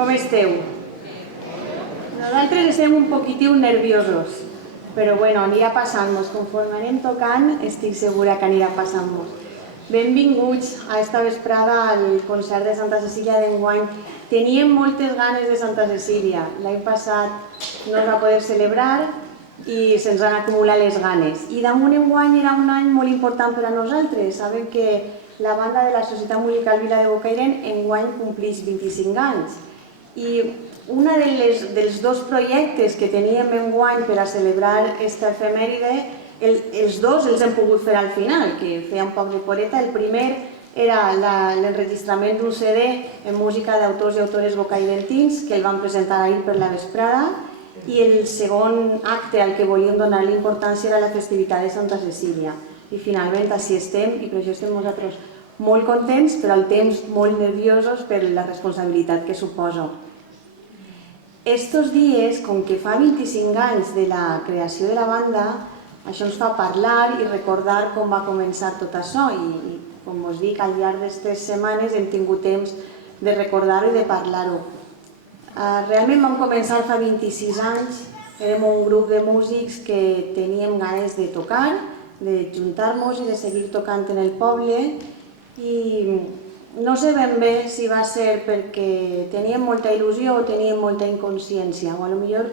Com esteu? Nosaltres estem un poquitiu nerviosos, però bueno, anirà passant-nos. Conforme anem tocant, estic segura que anirà passant-nos. Benvinguts a esta vesprada al concert de Santa Cecília d'enguany. Teníem moltes ganes de Santa Cecília. L'any passat no es va poder celebrar i se'ns han acumulat les ganes. I damunt enguany era un any molt important per a nosaltres. Sabem que la banda de la Societat Musical Vila de Bocairent enguany compleix 25 anys. I un dels dos projectes que teníem enguany per a celebrar aquesta efemèride, els dos els hem pogut fer al final, que feia un poc de poreta. El primer era l'enregistrament d'un CD en música d'autors i autores bocairentins, que el vam presentar ahir per la vesprada, i el segon acte al que volíem donar l'importància era la festivitat de Santa Cecília. I finalment així estem, i per això estem nosaltres molt contents, però al temps molt nerviosos per la responsabilitat que suposo. Estos dies, com que fa 25 anys de la creació de la banda, això ens fa parlar i recordar com va començar tot això. I com us dic, al llarg d'aquestes setmanes hem tingut temps de recordar-ho i de parlar-ho. Realment vam començar fa 26 anys, érem un grup de músics que teníem ganes de tocar, de juntar-nos i de seguir tocant en el poble, i no sé ben bé si va ser perquè teníem molta il·lusió o teníem molta inconsciència, o potser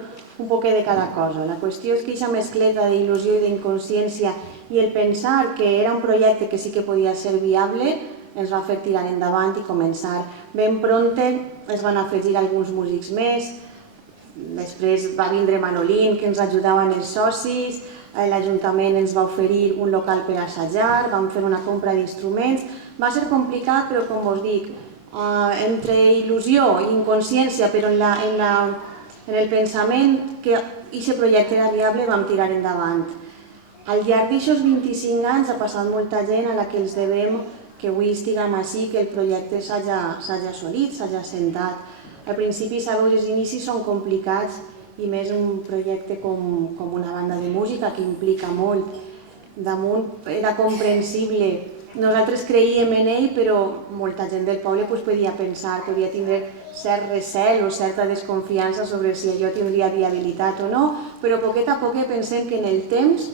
un poquet de cada cosa. La qüestió és que aquesta mescleta d'il·lusió i d'inconsciència i el pensar que era un projecte que sí que podia ser viable ens va fer tirar endavant i començar. Ben prompte es van afegir alguns músics més, després va vindre Manolín, que ens ajudava en els socis, l'Ajuntament ens va oferir un local per assajar, vam fer una compra d'instruments. Va ser complicat, però com us dic, entre il·lusió i inconsciència, però en el pensament que aquest projecte era viable, vam tirar endavant. Al llarg d'aquests 25 anys ha passat molta gent a la que els devem que avui estiguem així, que el projecte s'hagi assolit, s'hagi assentat. Al principi, sabeu, els inicis són complicats, i més un projecte com una banda de música que implica molt. Damunt era comprensible. Nosaltres creiem en ell, però molta gent del poble podia pensar, podia tindre cert recel o certa desconfiança sobre si allò tindria viabilitat o no, però poquet a poquet pensem que en el temps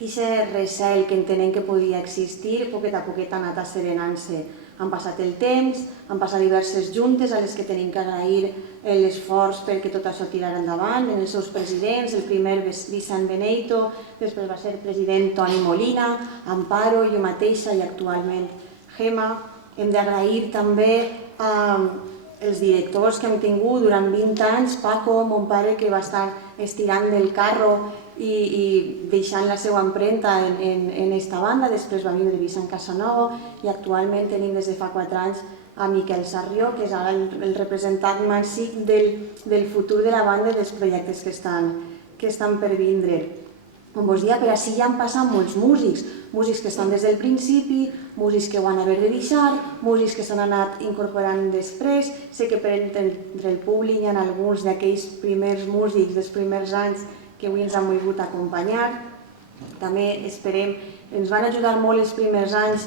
aquest recel que entenem que podia existir, poquet a poquet ha anat asserenant-se. Han passat el temps, han passat diverses juntes a les que tenim que agrair l'esforç perquè tot això tirara endavant, en els seus presidents, el primer Vicent Beneito, després va ser el president Toni Molina, Amparo, jo mateixa i actualment Gemma. Hem d'agrair també els directors que hem tingut durant 20 anys, Paco, mon pare, que va estar estirant del carro i deixant la seva empremta en aquesta banda. Després va vindre Vicent Casanova i actualment tenim des de fa 4 anys a Miquel Sarrió, que és ara el representant màxim del futur de la banda i dels projectes que estan per vindre. Com us deia, per així ja han passat molts músics, músics que estan des del principi, músics que ho van haver de deixar, músics que s'han anat incorporant després. Sé que entre el públic hi ha alguns d'aquells primers músics dels primers anys que avui ens han volgut acompanyar. També esperem, ens van ajudar molt els primers anys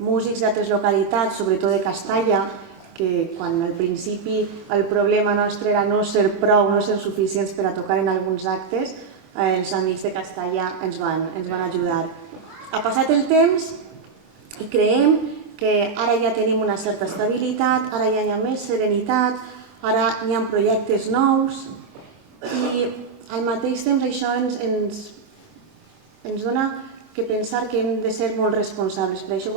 músics d'altres localitats, sobretot de Castalla, que quan al principi el problema nostre era no ser prou, no ser suficients per a tocar en alguns actes, els amics de Castalla ens van ajudar. Ha passat el temps i creiem que ara ja tenim una certa estabilitat, ara ja hi ha més serenitat, ara hi ha projectes nous i al mateix temps això ens dona que pensar que hem de ser molt responsables. Per això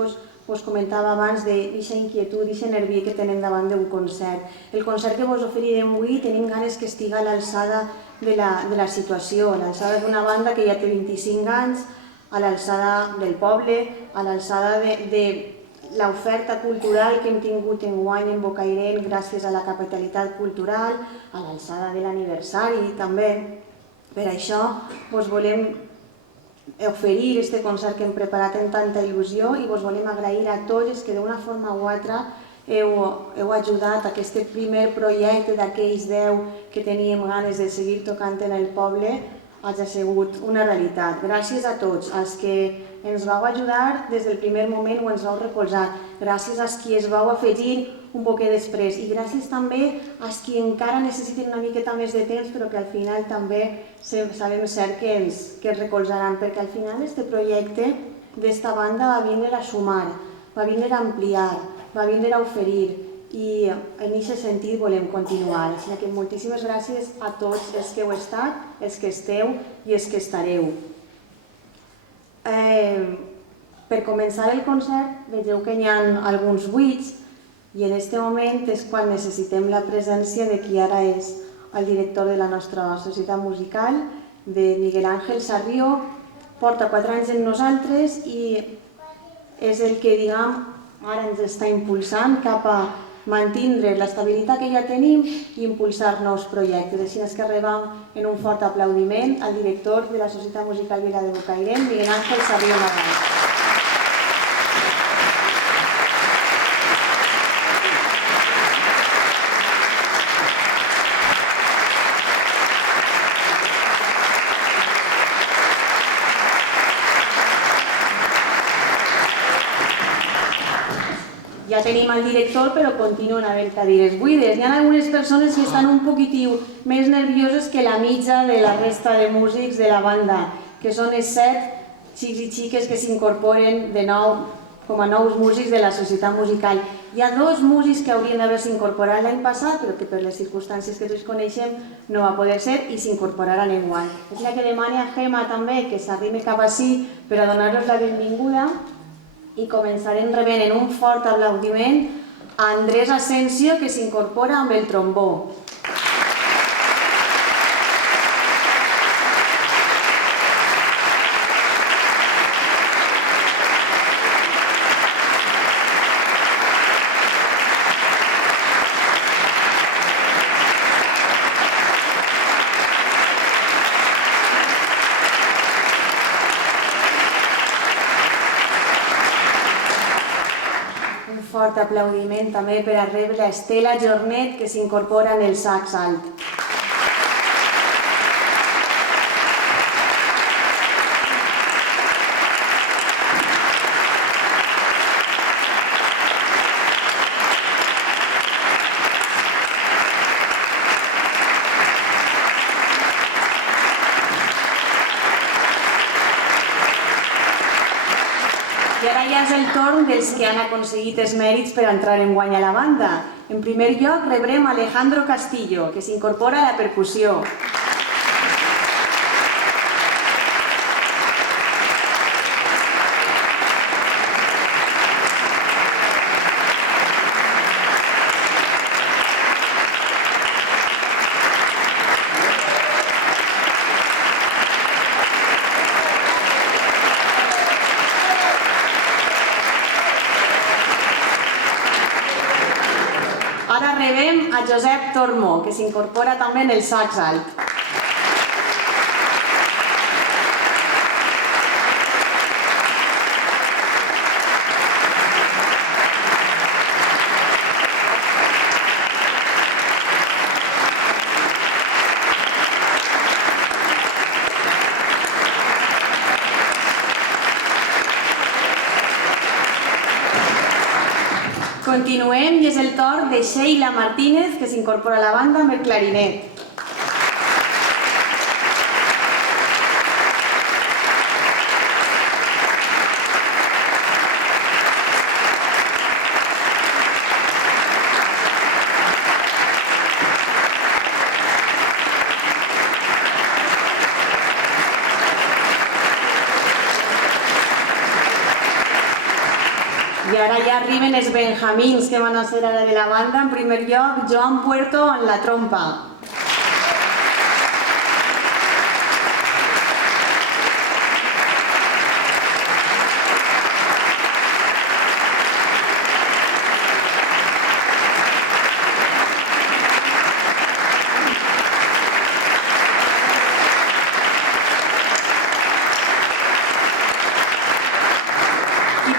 us comentava abans d'aquesta inquietud, d'aquest nervi que tenim davant d'un concert. El concert que us oferirem avui tenim ganes que estigui a l'alçada de la situació, a l'alçada d'una banda que ja té 25 anys, a l'alçada del poble, a l'alçada de l'oferta cultural que hem tingut enguany en Bocairent gràcies a la capitalitat cultural, a l'alçada de l'aniversari també. Per això us volem oferir aquest concert que hem preparat amb tanta il·lusió i us volem agrair a tots que d'una forma o altra heu ajudat a aquest primer projecte d'aquells 10 que teníem ganes de seguir tocant en el poble hagi sigut una realitat. Gràcies a tots, als que ens vau ajudar des del primer moment o ens vau recolzar. Gràcies als qui es vau afegir un poquet després. I gràcies també als qui encara necessiten una miqueta més de temps, però que al final també sabem cert que ens recolzaran, perquè al final este projecte d'esta banda va vindre a sumar, va vindre a ampliar, va vindre a oferir, i en aquest sentit volem continuar. Així que moltíssimes gràcies a tots els que heu estat, els que esteu i els que estareu. Per començar el concert, vegeu que hi ha alguns buits i en aquest moment és quan necessitem la presència de qui ara és el director de la nostra societat musical, de Miguel Ángel Sarrió. Porta 4 anys amb nosaltres i és el que, diguem, ara ens està impulsant cap a mantindre l'estabilitat que ja tenim i impulsar nous projectes. Així és que rebem en un fort aplaudiment al director de la Societat Musical Vila de Bocairent, Miguel Ángel Sarrió Nadal. Ja tenim el director, però continuen havent cadires buides. Hi ha algunes persones que estan un poquitiu més nervioses que la mitja de la resta de músics de la banda, que són els 7 xics i xiques que s'incorporen de nou com a nous músics de la societat musical. Hi ha 2 músics que haurien d'haver-se incorporat l'any passat, però que per les circumstàncies que tots coneixem no va poder ser i s'incorporaran enguany. És la que demani a Gemma també que s'arrime cap ací per a donar-los la benvinguda. I començarem rebent en un fort aplaudiment a Andrés Asensio, que s'incorpora amb el trombó. Fort aplaudiment també per a rebre a Estela Jornet, que s'incorpora en el sax alt. I ara ja és el torn dels que han aconseguit els mèrits per entrar en guany a la banda. En primer lloc rebrem Alejandro Castillo, que s'incorpora a la percussió. Ara rebem a Josep Tormó, que s'incorpora també en el sax alt. Continuem i és el torn de Sheila Martínez, que s'incorpora a la banda amb el clarinet. I ara ja arriben els benjamins que van a ser ara de la banda. En primer lloc, Joan Puerto en la trompa.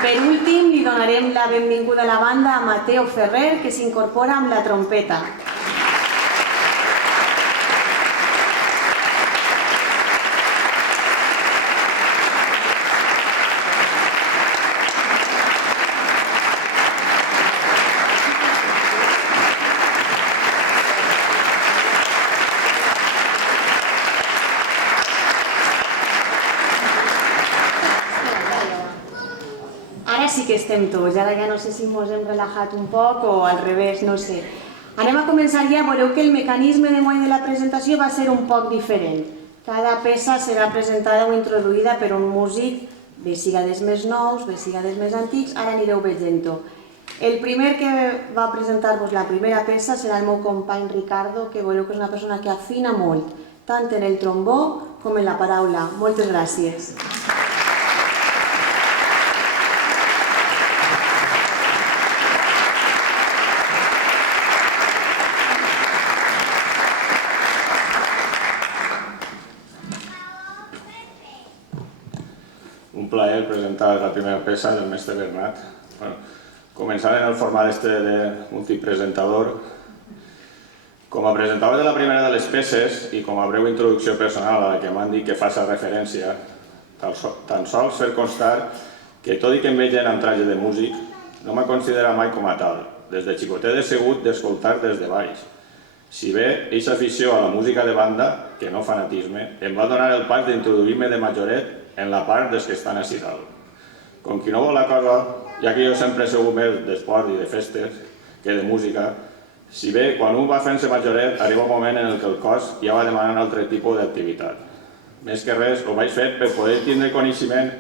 Per últim, li donarem la benvinguda a la banda a Mateo Ferrer, que s'incorpora amb la trompeta. estem tots. Ara ja no sé si ens hem relaxat un poc o al revés, no sé. Anem a començar ja, veureu que el mecanisme de moment de la presentació va ser un poc diferent. Cada peça serà presentada o introduïda per un músic, bé siga dels més nous, bé siga dels més antics, ara anireu veient-ho. El primer que va presentar-vos la primera peça serà el meu company Ricardo, que veureu que és una persona que afina molt, tant en el trombó com en la paraula. Moltes gràcies. Un plaer presentar la primera peça del mestre Bernat. Començant en el format de multipresentador. Com a presentador de la primera de les peces i com a breu introducció personal a la que m'han dit que faci referència, tan sols fer constar que tot i que em vegen amb traje de músic, no m'ha considerat mai com a tal. Des de xicotet he sigut d'escoltar des de baix. Si bé, eixa afició a la música de banda, que no fanatisme, em va donar el pas d'introduir-me de majoret en la part dels que estan a dalt. Com qui no vol la cosa, ja que jo sempre he sigut més d'esport i de festes que de música, si bé, quan un va fent-se majoret, arriba un moment en què el cos ja va demanar un altre tipus d'activitat. Més que res, ho vaig fer per poder tindre coneixement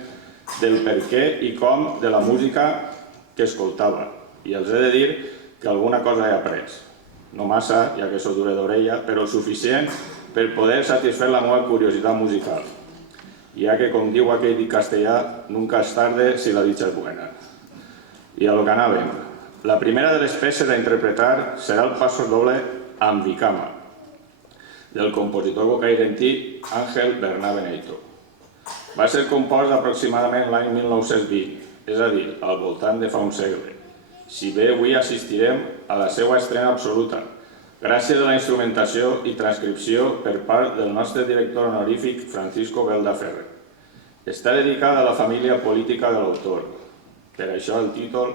del per què i com de la música que escoltava. I els he de dir que alguna cosa he après. No massa, ja que soc dure d'orella, però el suficient per poder satisfer la meva curiositat musical. Ja que, com diu aquell dit castellà, nunca es tarde si la dicha es buena. I a lo que anàvem. La primera de les peces a interpretar serà el paso doble Ambicama, del compositor bocairentí Ángel Bernabé Neito. Va ser compost aproximadament l'any 1920, és a dir, al voltant de fa un segle. Si bé avui assistirem a la seva estrena absoluta, gràcies a la instrumentació i transcripció per part del nostre director honorífic Francisco Beldaferre. Està dedicada a la família política de l'autor, per això el títol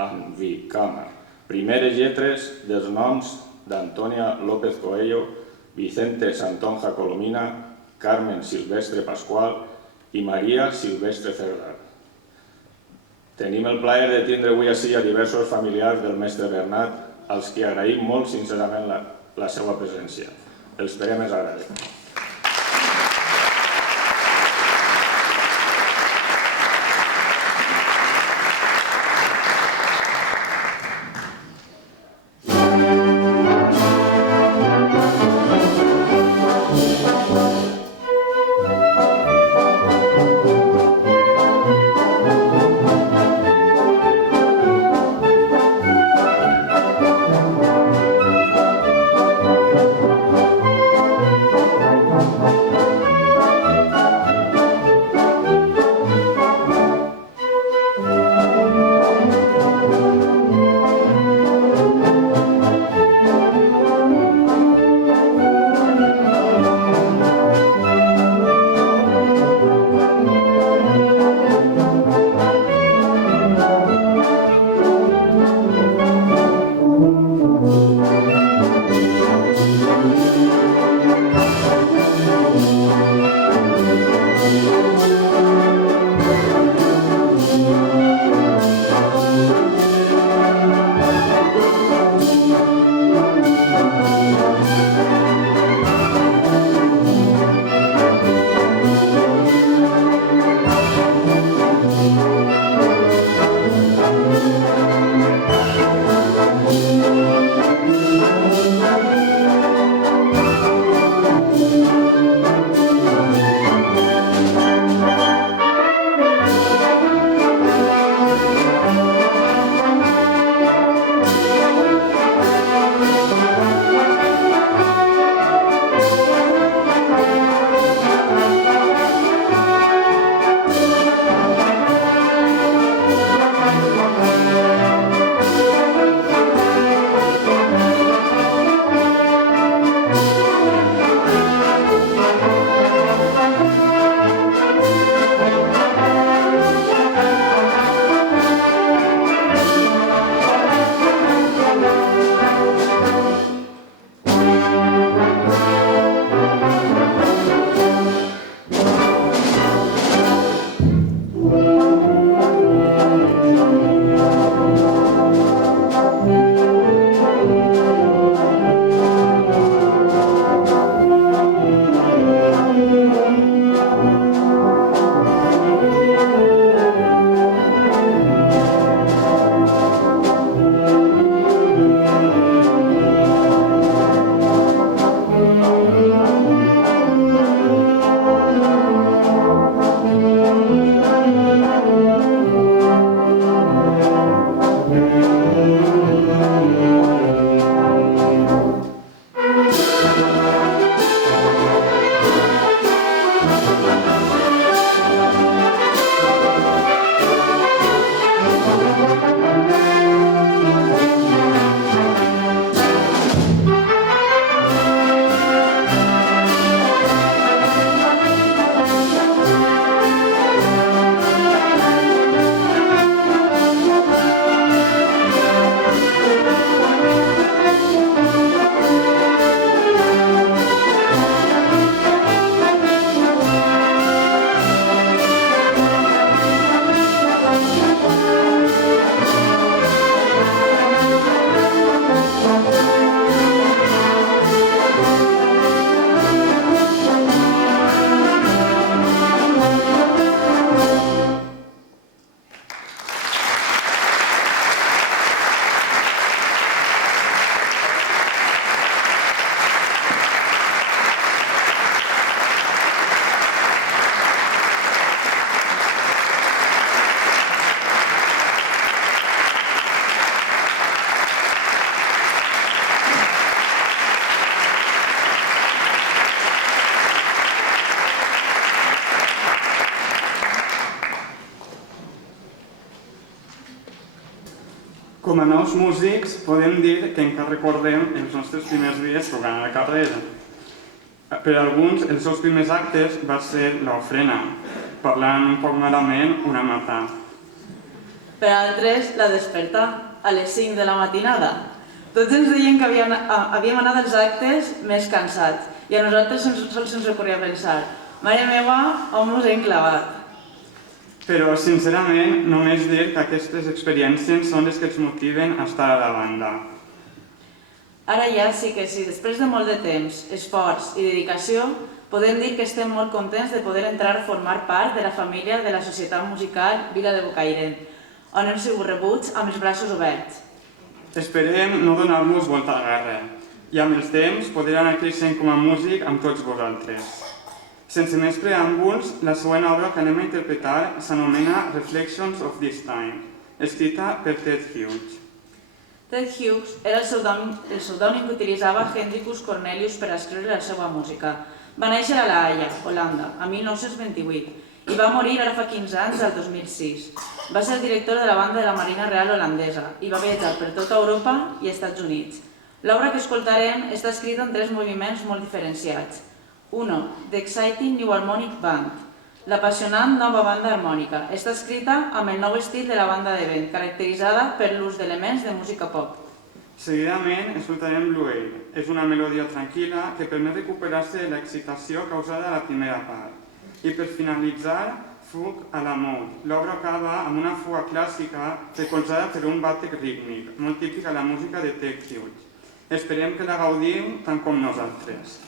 Ambicama. Primeres lletres dels noms d'Antonia López Coello, Vicente Santonja Colomina, Carmen Silvestre Pascual i Maria Silvestre Cerdà. Tenim el plaer de tindre avui ací a diversos familiars del mestre Bernat, als que agraïm molt sincerament la seva presència. Els esperem més agraïts. Com a nous músics, podem dir que encara recordem els nostres primers dies tocant a la carrera. Per alguns, els seus primers actes va ser l'ofrena, parlant un poc malament una matà. Per altres, la desperta, a les 5 de la matinada. Tots ens deien que havíem anat als actes més cansats i a nosaltres sols ens ocorria pensar «Mare meva, on mos hem clavat?» Però, sincerament, només dir que aquestes experiències són les que ens motiven a estar a la banda. Ara ja sí que sí, després de molt de temps, esforç i dedicació, podem dir que estem molt contents de poder entrar a formar part de la família de la Societat Musical Vila de Bocairent, on hem sigut rebuts amb els braços oberts. Esperem no donar-nos volta a la guerra i amb els temps poder anar creixent com a músic amb tots vosaltres. Sense més preàmbuls, la següent obra que anem a interpretar s'anomena Reflections of This Time, escrita per Ted Hughes. Ted Hughes era el pseudònim que utilitzava Hendrikus Cornelius per escriure la seva música. Va néixer a La Haia, Holanda, a 1928, i va morir ara fa 15 anys, el 2006. Va ser director de la banda de la Marina Real holandesa i va viatjar per tota Europa i Estats Units. L'obra que escoltarem està escrita en 3 moviments molt diferenciats. 1. The Exciting New Harmonic Band. L'apassionant nova banda harmònica. Està escrita amb el nou estil de la banda de vent, caracteritzada per l'ús d'elements de música pop. Seguidament escoltarem Blue Air. És una melodia tranquil·la que permet recuperar-se de l'excitació causada a la primera part. I per finalitzar, Fugue à l'amour. L'obra acaba amb una fuga clàssica recolzada per un bàtec rítmic, molt típic a la música de Ted Hughes. Esperem que la gaudiu tant com nosaltres.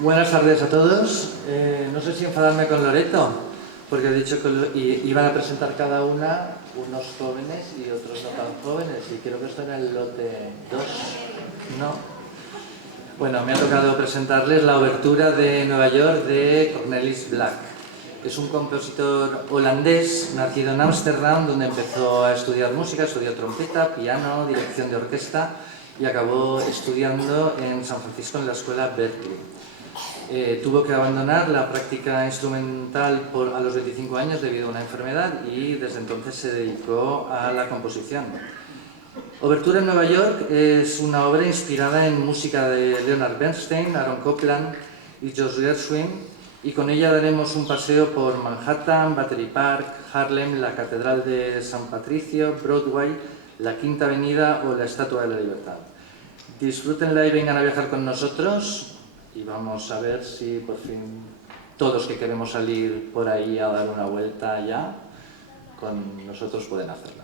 Buenas tardes a todos. No sé si enfadarme con Loreto, porque he dicho que iban a presentar cada una unos jóvenes y otros no tan jóvenes, y creo que esto era el lote 2, ¿no? Bueno, me ha tocado presentarles la obertura de Nueva York de Cornelis Black. Es un compositor holandés, nacido en Ámsterdam, donde empezó a estudiar música, estudió trompeta, piano, dirección de orquesta y acabó estudiando en San Francisco en la escuela Berklee. Tuvo que abandonar la práctica instrumental a los 25 años debido a una enfermedad y desde entonces se dedicó a la composición. Obertura en Nueva York es una obra inspirada en música de Leonard Bernstein, Aaron Copland y George Gershwin, y con ella daremos un paseo por Manhattan, Battery Park, Harlem, la Catedral de San Patricio, Broadway, la Quinta Avenida o la Estatua de la Libertad. Disfrútenla y vengan a viajar con nosotros. Y vamos a ver si por fin todos que queremos salir por ahí a dar una vuelta ya, con nosotros pueden hacerlo.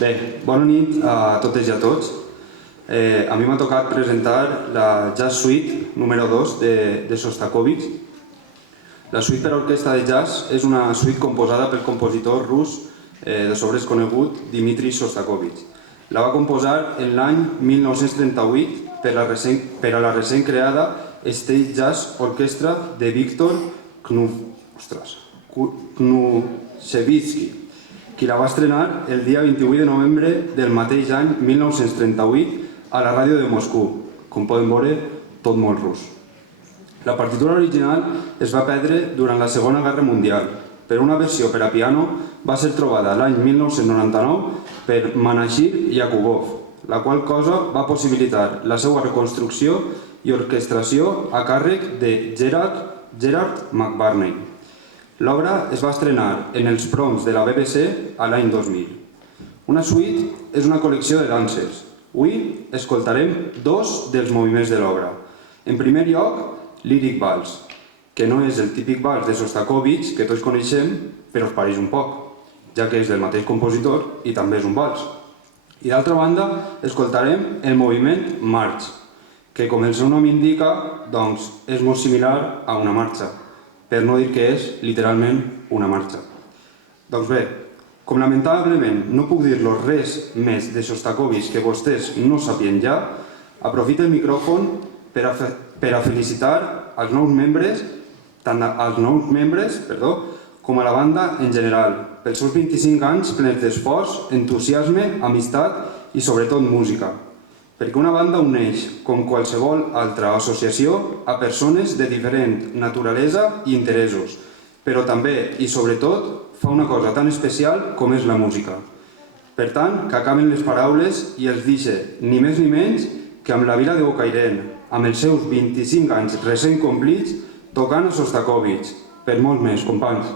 Bé, bona nit a totes i a tots. A mi m'ha tocat presentar la Jazz Suite número 2 de Shostakovich. La suite per a orquestra de jazz és una suite composada pel compositor rus de sobres conegut Dmitri Shostakovich. La va composar en l'any 1938 per a la recent creada State Jazz Orchestra de Viktor Knushevitsky, qui la va estrenar el dia 28 de novembre del mateix any 1938 a la ràdio de Moscou. Com poden veure, tot molt rus. La partitura original es va perdre durant la Segona Guerra Mundial, però una versió per a piano va ser trobada l'any 1999 per Manashir Yakubov, la qual cosa va possibilitar la seva reconstrucció i orquestració a càrrec de Gerard McBurney. L'obra es va estrenar en els proms de la BBC a l'any 2000. Una suite és una col·lecció de danses. Avui escoltarem dos dels moviments de l'obra. En primer lloc, Lyric Vals, que no és el típic vals de Shostakovich que tots coneixem, però es pareix un poc, ja que és del mateix compositor i també és un vals. I d'altra banda, escoltarem el moviment March, que com el seu nom indica, doncs és molt similar a una marxa, per no dir que és literalment una marxa. Doncs bé, com lamentablement no puc dir-los res més de Shostakovich que vostès no sapien ja, aprofito el micròfon per a felicitar els nous membres, tant als nous membres com a la banda en general, pels seus 25 anys plens d'esforç, entusiasme, amistat i sobretot música. Perquè una banda uneix, com qualsevol altra associació, a persones de diferent naturalesa i interessos, però també i sobretot fa una cosa tan especial com és la música. Per tant, que acaben les paraules i els deixe ni més ni menys que amb la vila de Bocairent, amb els seus 25 anys recent complits, tocant a Shostakovich. Per molts més, companys.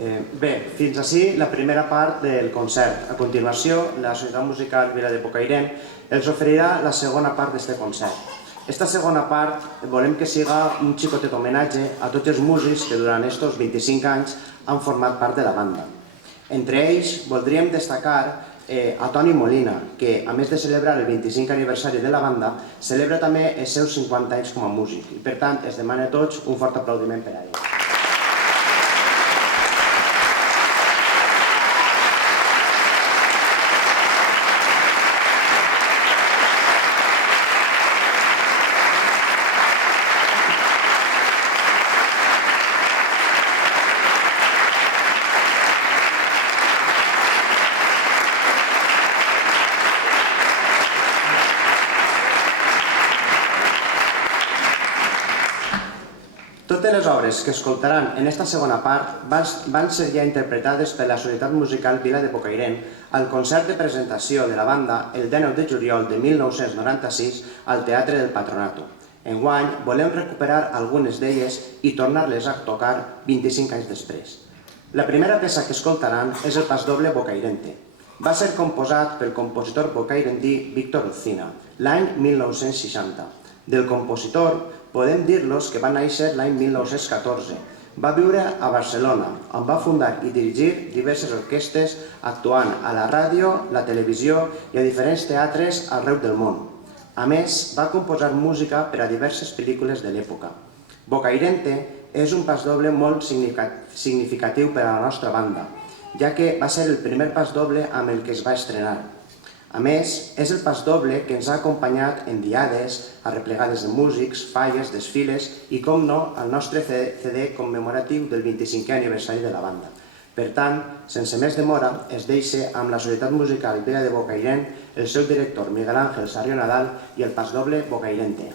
Bé, fins ací la primera part del concert. A continuació, la Societat Musical Vila de Bocairent els oferirà la segona part d'aquest concert. Esta segona part volem que siga un xicotet homenatge a tots els músics que durant aquests 25 anys han format part de la banda. Entre ells, voldríem destacar a Toni Molina, que a més de celebrar el 25 aniversari de la banda, celebra també els seus 50 anys com a músic. I per tant, es demana a tots un fort aplaudiment per a ell. Totes les obres que escoltaran en esta segona part van ser ja interpretades per la Societat Musical Vila de Bocairent al concert de presentació de la banda el 19 de juliol de 1996 al Teatre del Patronato. Enguany volem recuperar algunes d'elles i tornar-les a tocar 25 anys després. La primera peça que escoltaran és el pasdoble Bocairente. Va ser composat pel compositor bocairentí Víctor Ucina l'any 1960. Del compositor podem dir-los que va néixer l'any 1914. Va viure a Barcelona, on va fundar i dirigir diverses orquestres actuant a la ràdio, la televisió i a diferents teatres arreu del món. A més, va composar música per a diverses pel·lícules de l'època. Bocairente és un pasdoble molt significatiu per a la nostra banda, ja que va ser el primer pasdoble amb el que es va estrenar. A més, és el pasdoble que ens ha acompanyat en diades, arreplegades de músics, falles, desfiles i, com no, el nostre CD commemoratiu del 25è aniversari de la banda. Per tant, sense més demora, es deixa amb la Societat Musical Vila de Bocairent, el seu director Miguel Ángel Sarrio Nadal i el pasdoble Bocairente.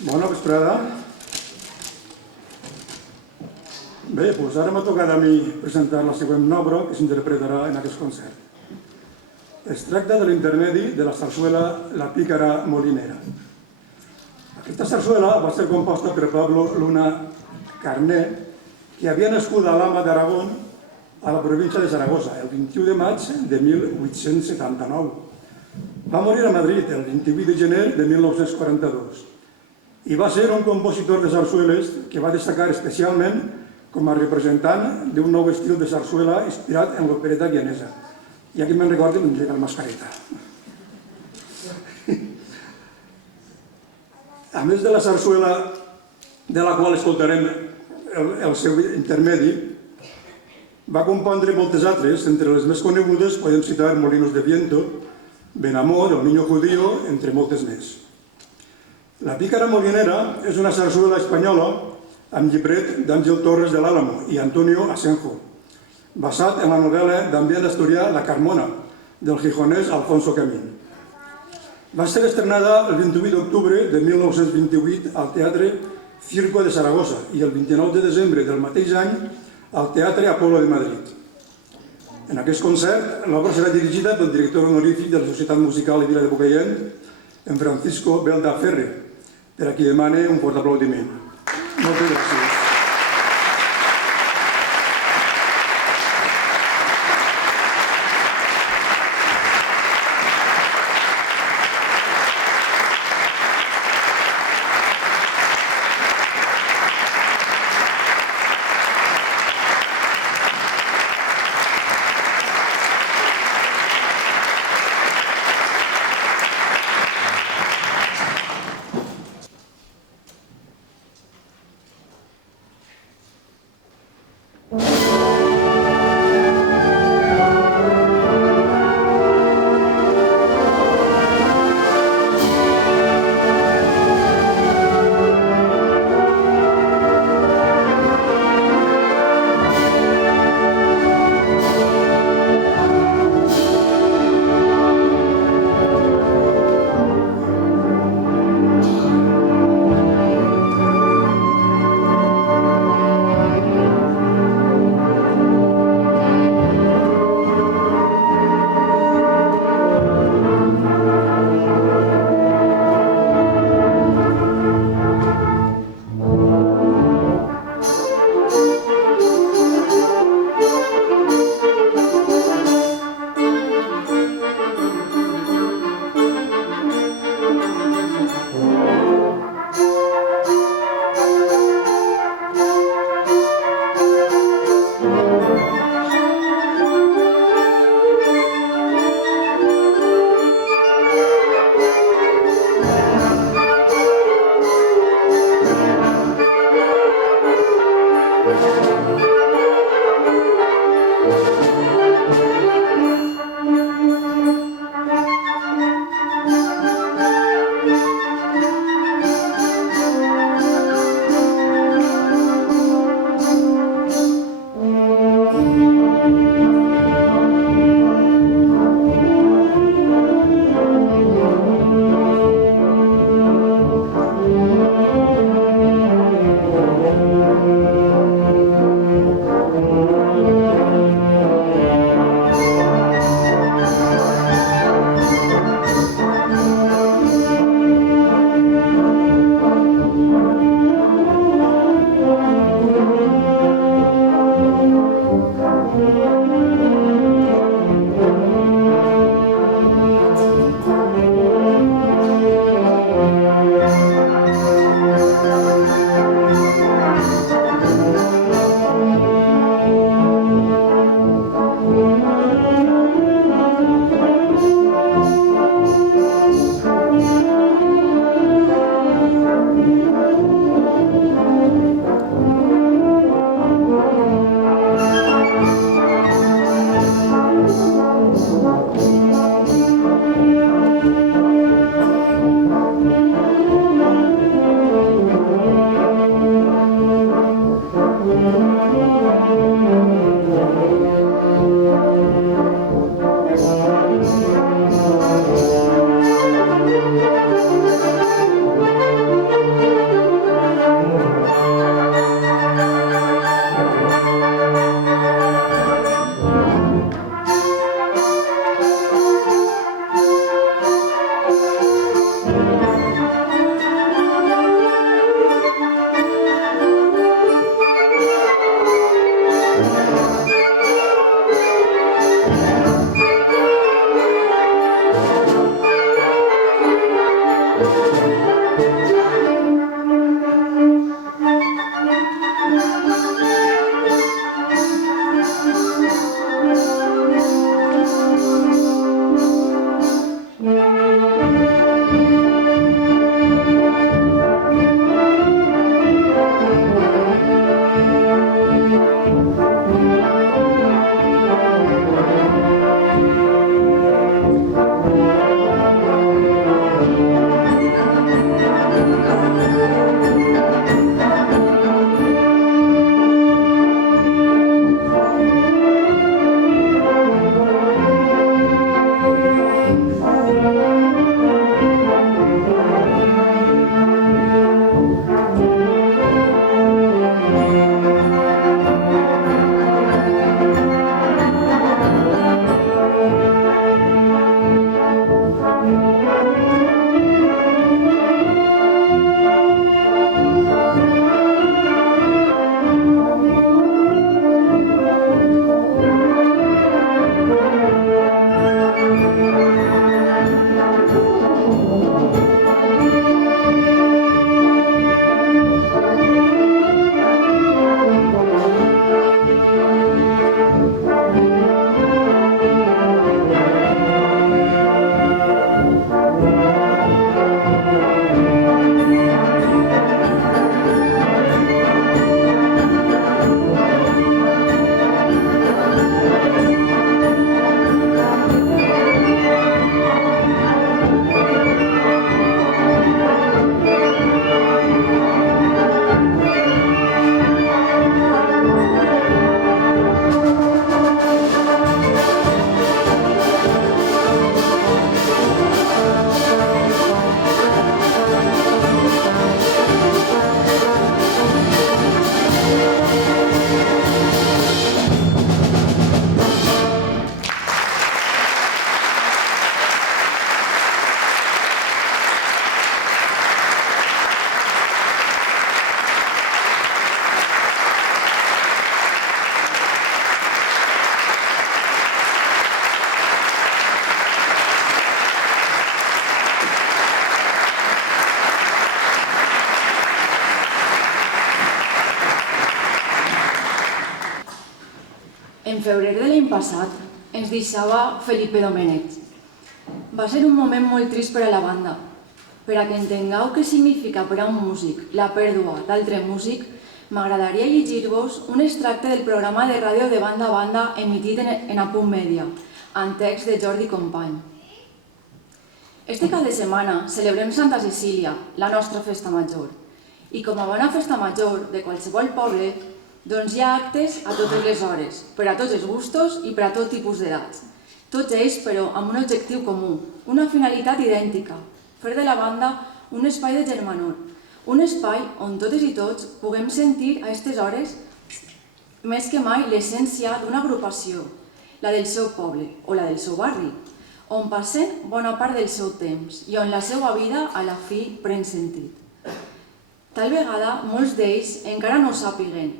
Bona vesprada. Bé, doncs ara m'ha tocat a mi presentar la següent obra que s'interpretarà en aquest concert. Es tracta de l'intermedi de la sarsuela La pícara molinera. Aquesta sarsuela va ser composta per Pablo Luna Carné, que havia nascut a Lama d'Aragón, a la província de Saragossa, el 21 de maig de 1879. Va morir a Madrid el 28 de gener de 1942 i va ser un compositor de sarsueles que va destacar especialment com a representant d'un nou estil de sarsuela inspirat en l'opereta vienesa. I aquí me'n recordo l'Engega Mascareta. A més de la sarsuela de la qual escoltarem el seu intermedi, va compondre moltes altres. Entre les més conegudes podem citar Molinos de Viento, Benamor, El Niño Judío, entre moltes més. La pícara molinera és una sarsuela espanyola amb llibret d'Àngel Torres de l'Álamo i Antonio Asenjo, basat en la novel·la d'Ambient Asturià La Carmona, del gijonès Alfonso Camín. Va ser estrenada el 28 d'octubre de 1928 al Teatre Circo de Saragossa i el 29 de desembre del mateix any al Teatre Apolo de Madrid. En aquest concert, l'obra serà dirigida pel director honorífic de la Societat Musical de Vila de Bocairent, en Francisco Belda Ferre, per a qui demane un fort aplaudiment. Moltes gràcies. passat ens deixava Felipe Domènech. Va ser un moment molt trist per a la banda. Per a que entengueu què significa per a un músic la pèrdua d'altre músic, m'agradaria llegir-vos un extracte del programa de ràdio de Banda a Banda emitit en Apunt Mèdia, en text de Jordi Company. Este cap de setmana celebrem Santa Cecília, la nostra festa major. I com a bona festa major de qualsevol poble, doncs hi ha actes a totes les hores, per a tots els gustos i per a tot tipus d'edats. Tots ells, però, amb un objectiu comú, una finalitat idèntica, fer de la banda un espai de germanor, un espai on totes i tots puguem sentir a aquestes hores més que mai l'essència d'una agrupació, la del seu poble o la del seu barri, on passen bona part del seu temps i on la seva vida a la fi pren sentit. Tal vegada molts d'ells encara no ho sàpiguen,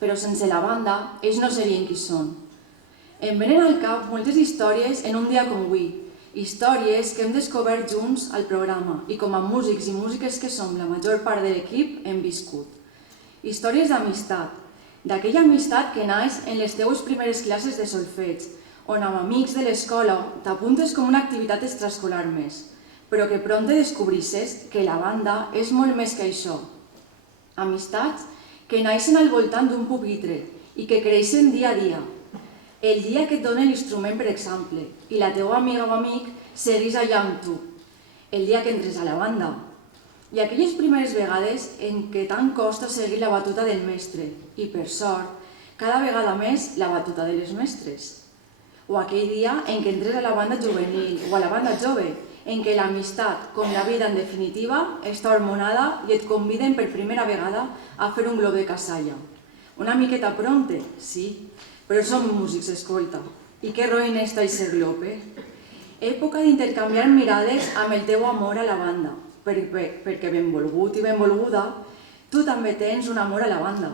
però sense la banda ells no serien qui són. Em venen al cap moltes històries en un dia com avui, històries que hem descobert junts al programa i com a músics i músiques que som la major part de l'equip hem viscut. Històries d'amistat, d'aquella amistat que naix en les teues primeres classes de solfeig, on amb amics de l'escola t'apuntes com una activitat extraescolar més, però que prompte descobrisses que la banda és molt més que això. Amistats que naixen al voltant d'un pupitre i que creixen dia a dia. El dia que et dona l'instrument, per exemple, i la teua amiga o amic segueix allà amb tu. El dia que entres a la banda. I aquelles primeres vegades en què tant costa seguir la batuta del mestre i, per sort, cada vegada més la batuta de les mestres. O aquell dia en què entres a la banda juvenil o a la banda jove, en què l'amistat, com la vida en definitiva, està hormonada i et conviden per primera vegada a fer un glob de casalla. Una miqueta prompte, sí, però som músics, escolta. I que roïn està aquest glob, Època d'intercanviar mirades amb el teu amor a la banda, perquè benvolgut i benvolguda, tu també tens un amor a la banda.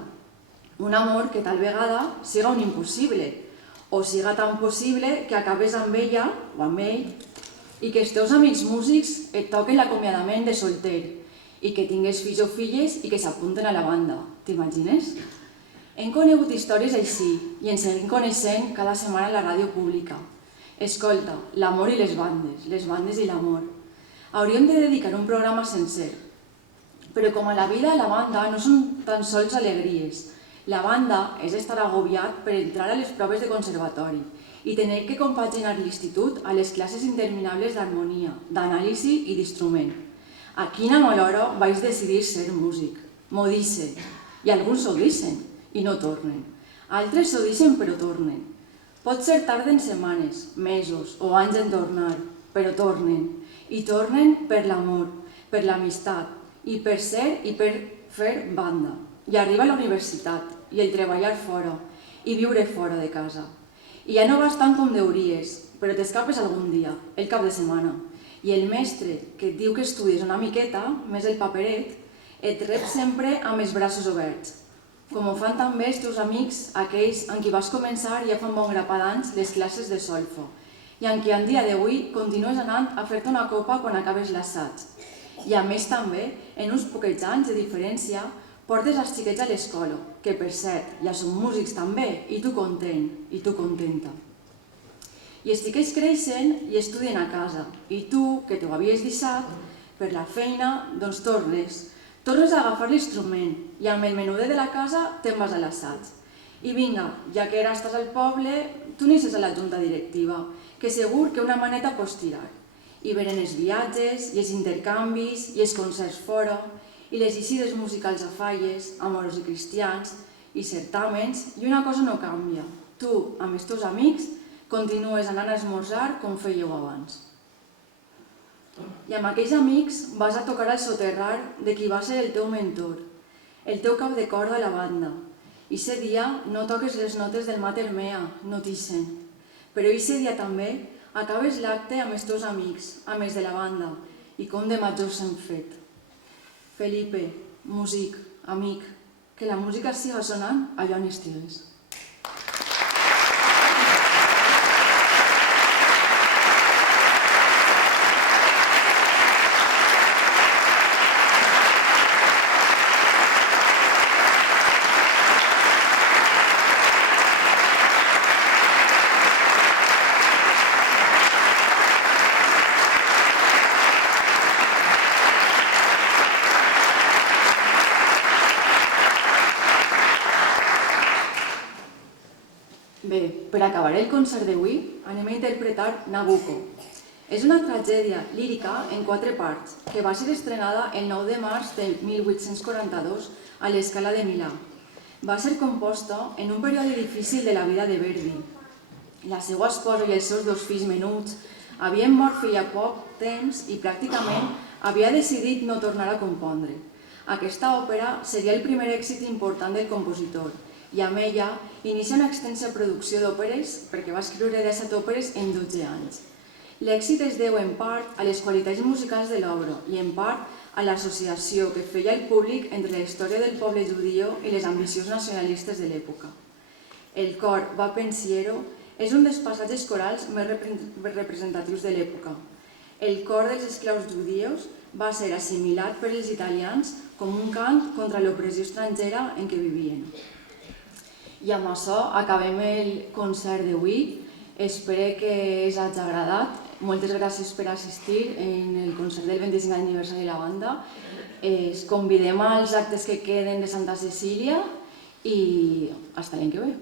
Un amor que tal vegada siga un impossible, o siga tan possible que acabes amb ella o amb ell i que els teus amics músics et toquen l'acomiadament de solter i que tingues fills o filles i que s'apunten a la banda. T'imagines? Hem conegut històries així i ens seguim coneixent cada setmana a la ràdio pública. Escolta, l'amor i les bandes i l'amor. Hauríem de dedicar un programa sencer. Però com a la vida, la banda no són tan sols alegries. La banda és estar agobiat per entrar a les proves de conservatori i tenir que compaginar l'institut a les classes interminables d'harmonia, d'anàlisi i d'instrument. A quina malhora vaig decidir ser músic. M'ho deixen, i alguns s'ho deixen i no tornen. Altres s'ho deixen però tornen. Pot ser tarden setmanes, mesos o anys en tornar, però tornen. I tornen per l'amor, per l'amistat, i per ser i per fer banda. I arriba a la universitat, i el treballar fora, i viure fora de casa. I ja no vas tant com deuries, però t'escapes algun dia, el cap de setmana. I el mestre, que et diu que estudies una miqueta, més el paperet, et rep sempre amb els braços oberts. Com ho fan també els teus amics, aquells amb qui vas començar ja fa un bon grapat d'anys les classes de solfa, i amb qui en dia d'avui continues anant a fer-te una copa quan acabes l'assaig. I a més també, en uns poquets anys de diferència, portes els xiquets a l'escola, que per cert, ja són músics també, i tu content, i tu contenta. I els xiquets creixen i estudien a casa, i tu, que t'ho havies deixat, per la feina, doncs tornes a agafar l'instrument i amb el menuder de la casa te'n vas a l'assaig. I vinga, ja que ara estàs al poble, t'unisses a la junta directiva, que segur que una maneta pots tirar. I venen els viatges, i els intercanvis, i els concerts fora, i les eixides musicals a falles, amors i cristians, i certàmens, i una cosa no canvia. Tu, amb els teus amics, continues anant a esmorzar com fèieu abans. I amb aquells amics vas a tocar al soterrar de qui va ser el teu mentor, el teu cap de corda a la banda. I ese dia no toques les notes del Mater Mea, no t'ixen. Però ese dia també acabes l'acte amb els teus amics, amb els de la banda, i com de majors s'han fet. Felipe, músic, amic, que la música siga sonant allà on estigues. per acabar el concert d'avui anem a interpretar Nabucco. És una tragèdia lírica en 4 parts que va ser estrenada el 9 de març de 1842 a l'Escala de Milà. Va ser composta en un període difícil de la vida de Verdi. La seva esposa i els seus 2 fills menuts havien mort feia poc temps i pràcticament havia decidit no tornar a compondre. Aquesta òpera seria el primer èxit important del compositor i amb ella inicia una extensa producció d'òperes perquè va escriure 17 òperes en 12 anys. L'èxit es deu en part a les qualitats musicals de l'obra i en part a l'associació que feia el públic entre la història del poble judío i les ambicions nacionalistes de l'època. El cor Va pensiero és un dels passatges corals més representatius de l'època. El cor dels esclaus judíos va ser assimilat per els italians com un cant contra l'opressió estrangera en què vivien. I amb això acabem el concert d'avui. Espero que us hagi agradat. Moltes gràcies per assistir en el concert del 25 aniversari de la banda. Es convidem als actes que queden de Santa Cecília i fins l'any que ve.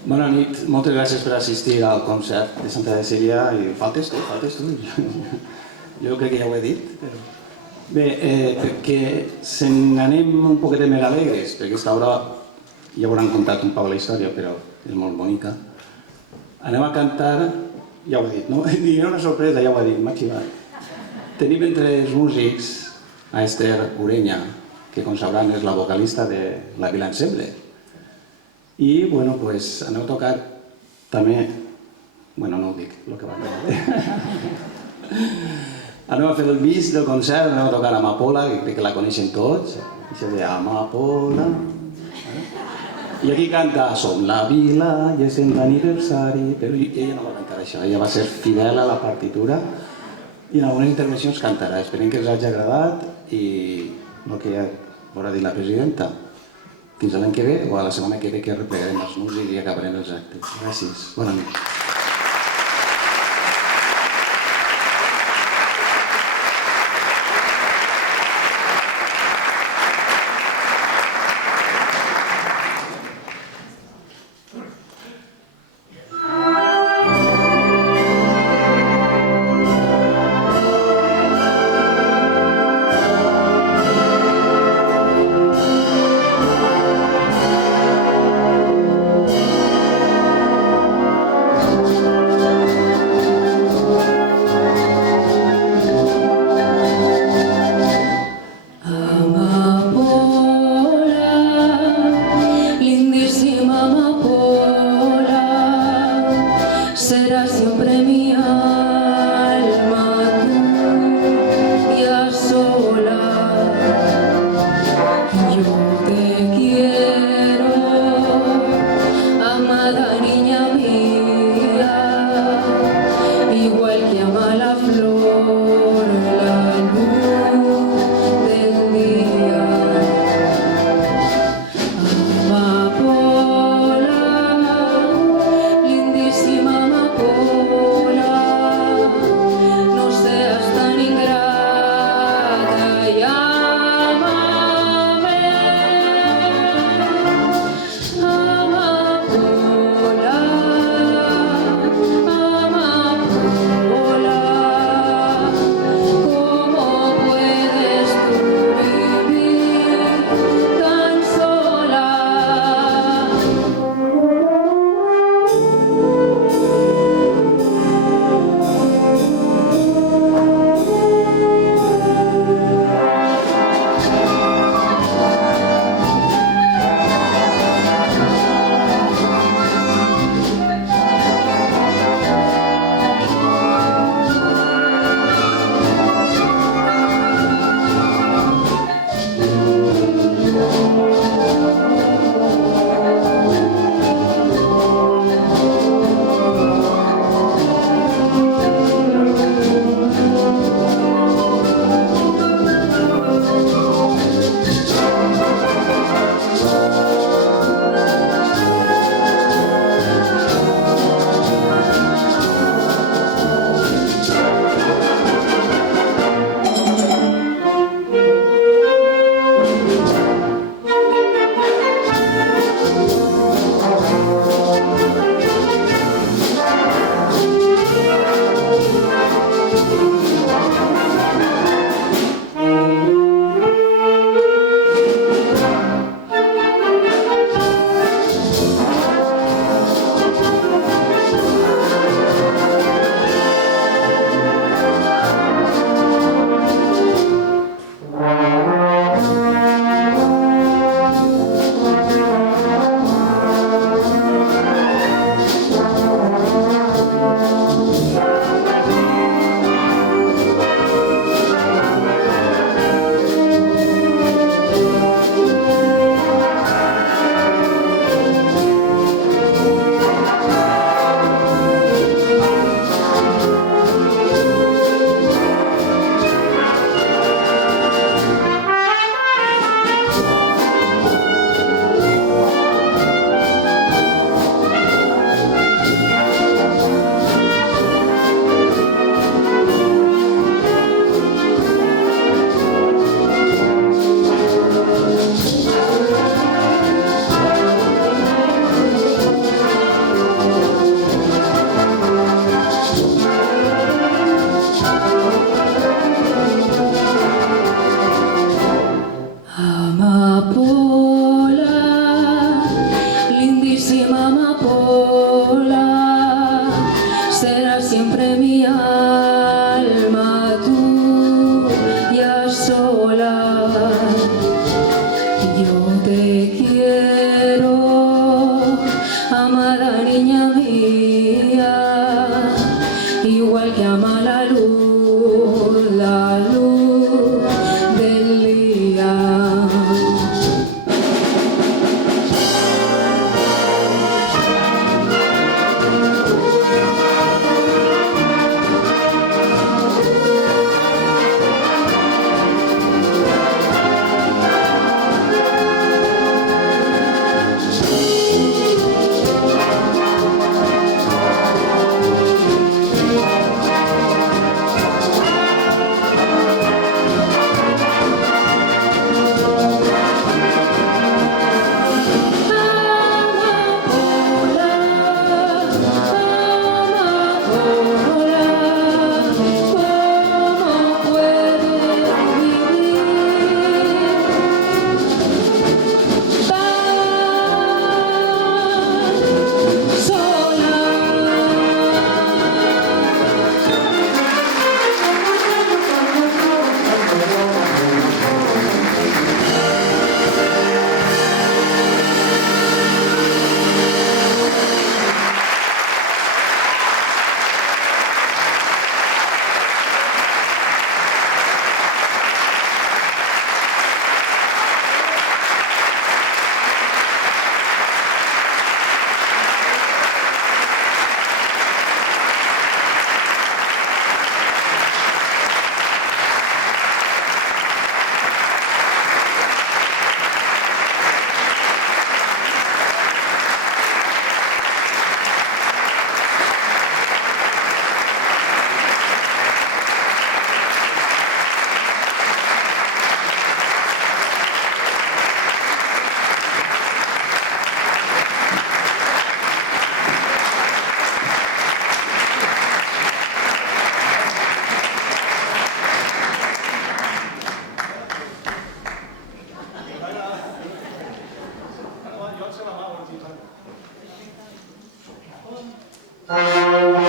Bona nit, moltes gràcies per assistir al concert de Santa Cecília i faltes tu. Jo crec que ja ho he dit. Bé, perquè se n'anem un poquet més alegres, perquè aquesta obra ja hauran contat un poc la història, però és molt bonica. Anem a cantar, ja ho he dit, no? Era una sorpresa, ja ho he dit, m'ha xivat. Tenim entre els músics a Esther Ureña, que com sabran és la vocalista de La Vila Ensemble. I, bueno, pues aneu a tocar també... Bueno, no ho dic, el que va fer. Aneu a fer el bis del concert, aneu a tocar Amapola, que crec que la coneixen tots. Això de Amapola... I aquí canta Som la vila i és l'aniversari, però ella no va cantar això, ella va ser fidel a la partitura i en algunes intervencions cantarà. Esperem que us hagi agradat i el que ja haurà dit la presidenta. Fins l'any que ve o a la setmana que ve que replegarem els músics i acabarem els actes. Gràcies. Bona nit. igual que ama la luz del día. Jo se la mà,